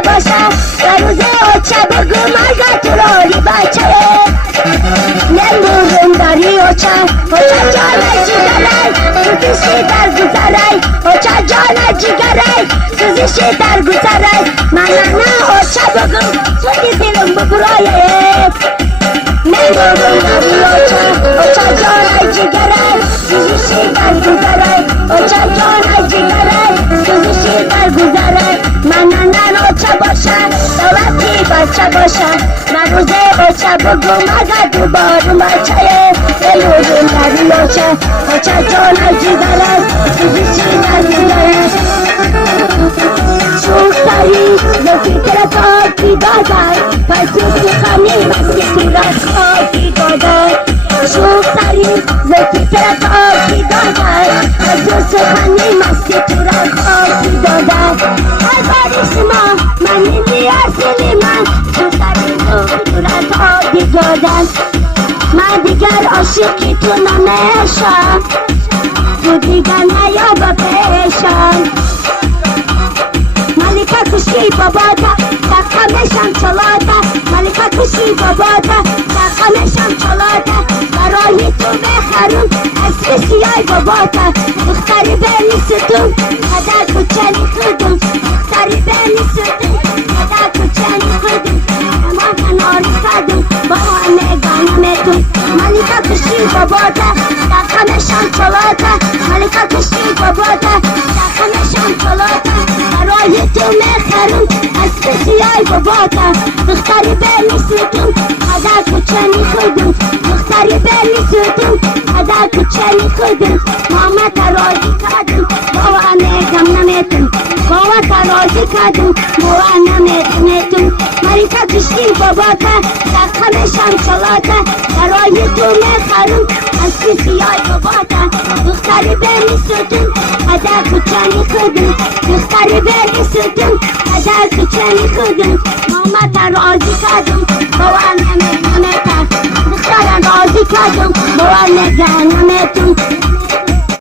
باشه باشه در روز اوچه بگو مرگا تو روی بچه نمورون داری اوچه جان جیگره سوزشی در گذره اوچه جان جیگره سوزشی در گذره من نه اوچه بگو سودی دیلم بگرایه نمورون داری اوچه جان جیگره سوزشی در گذره اوچه جان جیگره سوزشی در گذره من نه اوچه باشه دولتی بچه باشه من روزه اوچه بگو مگه دوباره بچه نمورون داری اوچه جان جیگره سوزشی در گذره شوختری زفی ترکا کی دادن پسیسی خمی مسیحی را کی دادن شوختری زفی ترکا کی دادن پسیسی خمی مسیحی را کی دادن ای باریش ما من نیازی من شوختری زفی ترکا کی دادن من دیگر عاشقی تو نمیشم تو دیگر نیا با پیشم ملکه کشی باباتا تقمشم چلاتا ملکه کشی باباتا تقمشم چلاتا برای تو بخرم اسم سیای باباتا دختری بینی ستون قدر کچلی خودم دختری بینی ستون قدر کچلی خودم ما کناری خودم با نگانمتون ملکه کشی باباتا تقمشم چلاتا ملکه کشی باباتا تقمشم چلاتا برای تو میخرم از سیای باباتا دختری بینی ستون قدر کچلی خودم دختری بینی ستون قدر کچلی خودم ماما ترازی کردم بابا نگم نمیتون بابا ترازی کردم بابا نمیتون مریکا کشتی باباتا تقمشم چلاتا برای تو میخرم از سیای باباتا دختری بینی ستون قدر کچلی خودم دختری بینی ستون قدر کچلی خودم ماما ترازی کردم بابا نمیتون دخترم رازی کردم بابا نگم نمیتون